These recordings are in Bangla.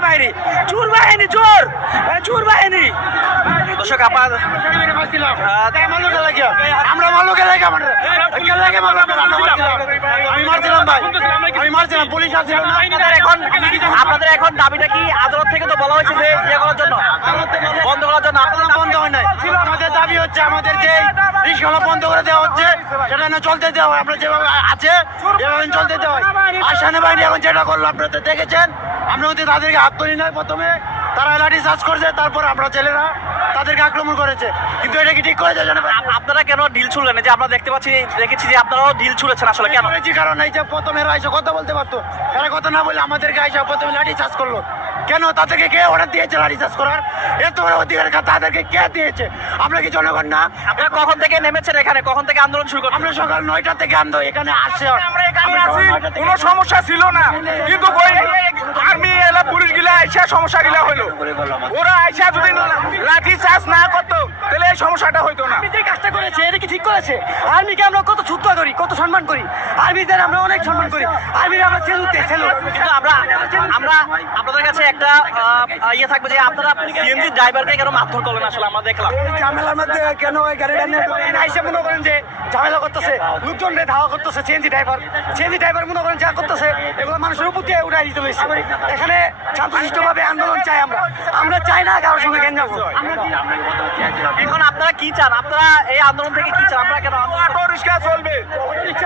বাহিনী চোর বাহিনী চোর! চোর বাহিনী। দর্শক আমরা মারলো কে লাগে আমার লাগে মারলো আমরা? মারছিলাম। আমি মারছিলাম ভাই। আমি মারছিলাম পুলিশ আসছিল না। আপনাদের এখন আপনাদের এখন দাবিটা কি? আদালত থেকে তো বলা হয়েছে যে ইয়ে করার জন্য। বন্ধ করার জন্য। আপনাদের বন্ধ হয় নাই। আমাদের দাবি হচ্ছে আমাদের যে রিক্সাগুলো বন্ধ করে দেওয়া হচ্ছে। সেটা যেন চলতে দেওয়া হয়। আমরা যেভাবে আছে এভাবে চলতে দেওয়া হয়। আর সেনাবাহিনী এখন যেটা করল আপনারা তো দেখেছেন। আমরা হচ্ছে তাদেরকে হাত ধরি নাই প্রথমে। তারা লাঠি চার্জ করছে তারপর আমরা ছেলেরা তাদেরকে আক্রমণ করেছে। কিন্তু এটা কি ঠিক করেছে আপনারা কেন ঢিল ছুড়লেন? যে আমরা দেখতে পাচ্ছি দেখেছি যে আপনারাও ঢিল ছুড়েছেন আসলে কেন? কারণ এই যে প্রথমে এরা এসে কথা বলতে পারতো। এরা কথা না বলে আমাদেরকে এসে প্রথমে লাঠি চার্জ করল। কেন তাদেরকে কে অর্ডার দিয়েছে লাঠি চাষ করার? এত বড় অধিকার তাদেরকে কে দিয়েছে? আমরা কি জনগণ না? আপনারা কখন থেকে নেমেছেন এখানে? কখন থেকে আন্দোলন শুরু করছেন? আমরা সকাল নয়টা থেকে আন্দোলন এখানে আসে আমরা এখানে আছি কোনো সমস্যা ছিল না। কিন্তু আর্মি এলা পুলিশ গিলা আইসা সমস্যা গিলা হইল ওরা আইসা যদি লাঠি চার্জ না করতো তাহলে এই সমস্যাটা হইতো না। আর্মি যে কাজটা করেছে এটা কি ঠিক করেছে। আর্মিকে আমরা কত শ্রদ্ধা করি কত সম্মান করি। আর্মিদের আমরা অনেক সম্মান করি। আর্মির আমরা সেলুতে সেলুট কিন্তু আমরা আমরা আপনাদের কাছে একটা ইয়ে থাকবে যে আপনারা সিএনজি ড্রাইভারকে কেন মারধর করলেন আসলে আমরা দেখলাম। ঝামেলার মধ্যে কেন ওই গাড়িটা নিয়ে আইসে মনে করেন যে ঝামেলা করতেছে লোকজন রে ধাওয়া করতেছে সিএনজি ড্রাইভার সিএনজি ড্রাইভার মনে করেন যা করতেছে এগুলো মানুষের উপর দিয়ে উঠাই দিতে হয়েছে। এখানে শান্তশিষ্টভাবে আন্দোলন চাই আমরা। আমরা চাই না কারোর সঙ্গে কেন যাব এখন আপনারা কি চান? আপনারা এই আন্দোলন থেকে কি চান? আপনারা কেন অটো রিক্সা চলবে।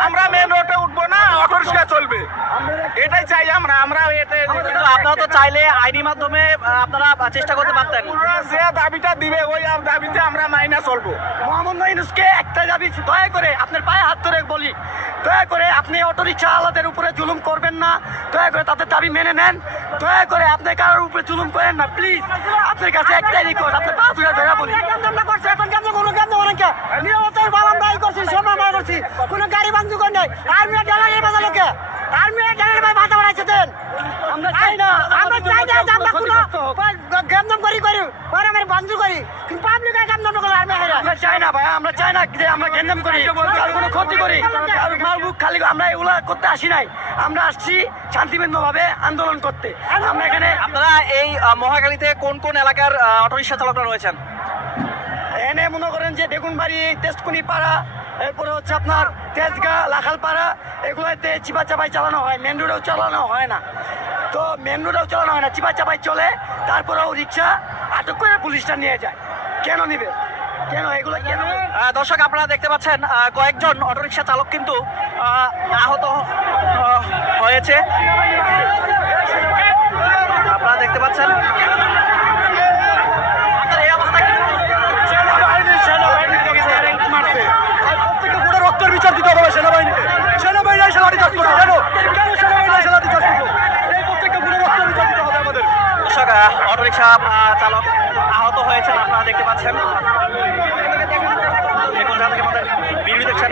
আমরা মেন রোডে উঠবো না অটো রিক্সা চলবে। এটাই চাই আমরা আমরা এটাই আপনারা তো চাইলে আইনি মাধ্যমে আপনারা চেষ্টা করতে পারতেন। যে দাবিটা দিবে ওই দাবিতে আমরা মাইনা চলবো। মোহাম্মদ মাইনুসকে একটা দাবি দয়া করে আপনার পায়ে হাত ধরে বলি দয়া করে আপনি অটো রিক্সা আলাদের উপরে জুলুম করবেন না। দয়া করে তাদের দাবি মেনে নেন। দয়া করে আপনি কারোর উপরে জুলুম করেন না প্লিজ আপনার কাছে একটাই রিকোয়েস্ট আপনি পা ধরে ধরে বলি কেন গাড়ি বান্ধু করে নাই। বাড়াইছে দেন। আমরা চাই না আমরা চাই না আমরা কোনো গেমদম করি করি পরে আমরা বন্ধ করি। কিন্তু পাবলিক গেমদম করে আর্মি আমরা চাই না ভাই আমরা চাই না যে আমরা গেমদম করি কারও কোনো ক্ষতি করি। কারও মালবুক খালি আমরা এগুলা করতে আসি নাই। আমরা আসছি শান্তিপূর্ণভাবে আন্দোলন করতে। আমরা এখানে আপনারা এই মহাখালীতে কোন কোন এলাকার অটোরিক্সা চালকরা রয়েছেন? এনে মনে করেন যে বেগুনবাড়ি তেজকুনি পাড়া এরপরে হচ্ছে আপনার তেজগা লাখালপাড়া এগুলোতে চিপা চাপাই চালানো হয়। মেন রোডেও চালানো হয় না। তো মেন রোডেও চালানো হয় না চিপা চাপাই চলে তারপরেও রিক্সা আটক করে পুলিশটা নিয়ে যায়। কেন নিবে? কেন? এগুলো কেন? আহ, দর্শক আপনারা দেখতে পাচ্ছেন কয়েকজন অটোরিকশা চালক কিন্তু আহ, আহত হয়েছে। আপনারা দেখতে পাচ্ছেন। রক্তের বিচার দিতে হবে সেনাবাহিনীকে। সেনাবাহিনী এসে লাঠি চাষ করবে। কেন? কেন সেনাবাহিনী এসে লাঠি চাষ করবে? এই প্রত্যেকটা রক্তের বিচার দিতে হবে আমাদের। অটোরিকশা চালক আহত হয়েছেন আপনারা দেখতে পাচ্ছেন। দেখুন যাদেরকে আমাদের ভিডিও দেখছেন